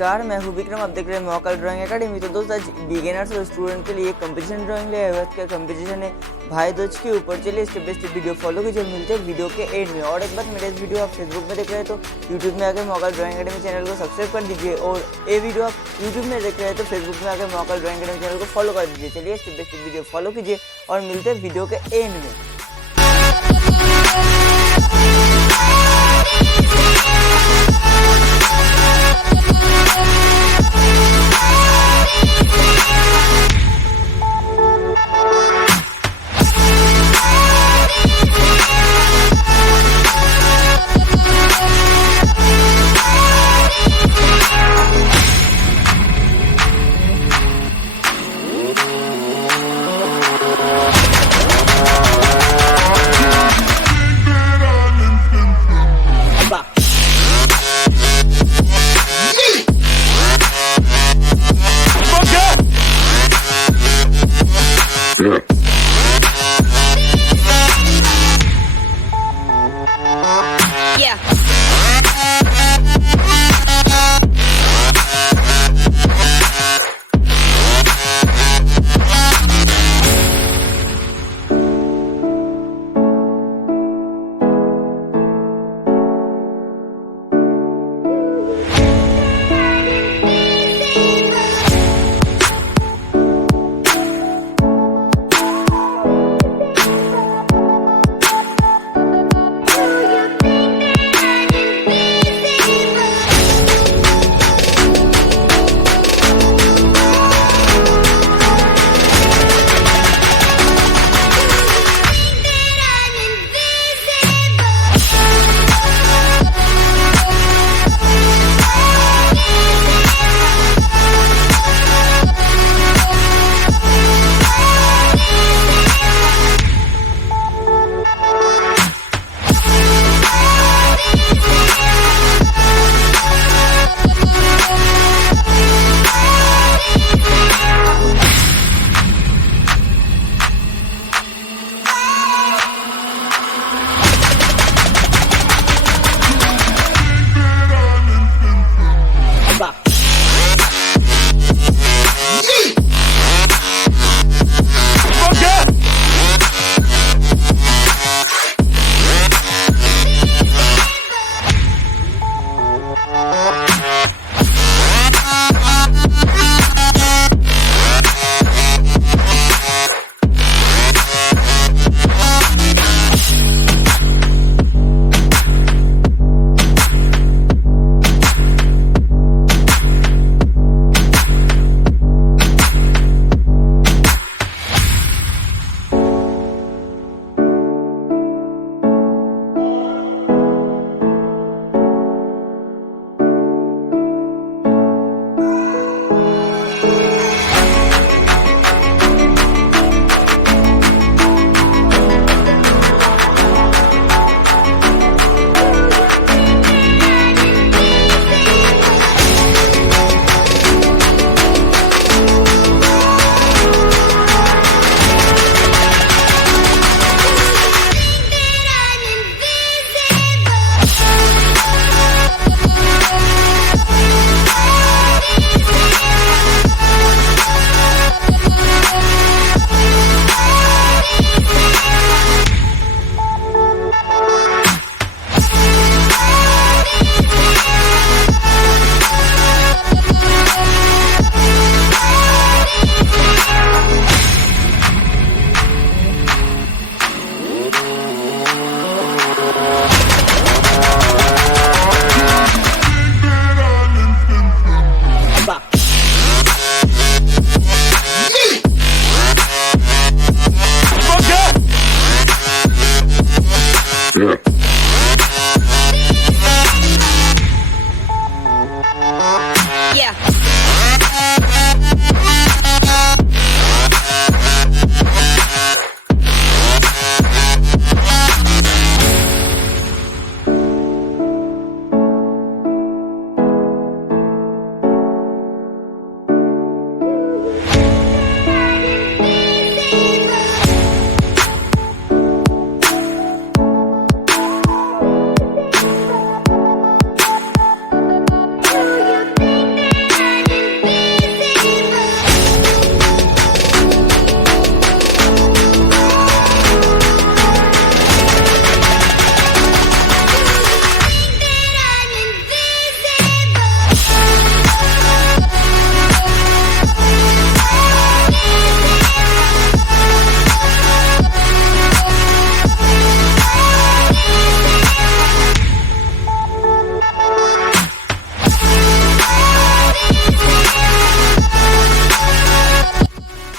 नमस्कार, मैं हूं विक्रम। आप देख रहे हैं महाकाल ड्राइंग एकेडमी। तो दोस्त आज बिगिनर्स और स्टूडेंट के लिए कंपटीशन ड्राइंग ले आए हुए हैं। कंपटीशन है भाई दोज के ऊपर। चलिए step by step video follow कीजिए, मिलते हैं वीडियो के एंड में। और एक बात, मेरे इस वीडियो आप फेसबुक में देख रहे हैं तो यूट्यूब में आकर महाकाल ड्राइंग एकेडमी चैनल को सब्सक्राइब कर दीजिए, और ये वीडियो आप यूट्यूब में देख रहे हैं तो फेसबुक में आकर महाकाल ड्राइंग एकेडमी चैनल को फॉलो कर दीजिए। चलिए step by step video follow कीजिए और मिलते हैं वीडियो के एंड में।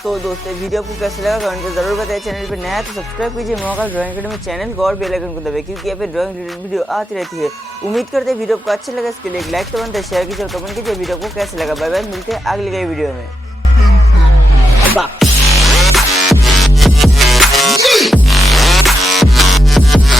तो दोस्तों वीडियो आपको कैसा लगा कमेंट में जरूर बताइए। चैनल पे नया है तो सब्सक्राइब कीजिए महाकाल ड्राइंग एकेडमी चैनल को और बेल आइकन को दबाइए, क्योंकि यहाँ पे ड्राइंग रिलेटेड वीडियो आती रहती है। उम्मीद करते हैं वीडियो आपको अच्छा लगा। इसके लिए एक लाइक तो बनता है, शेयर कीजिए और कमेंट कीजिए वीडियो को कैसे लगा। बाय बाय, मिलते हैं अगली वीडियो में।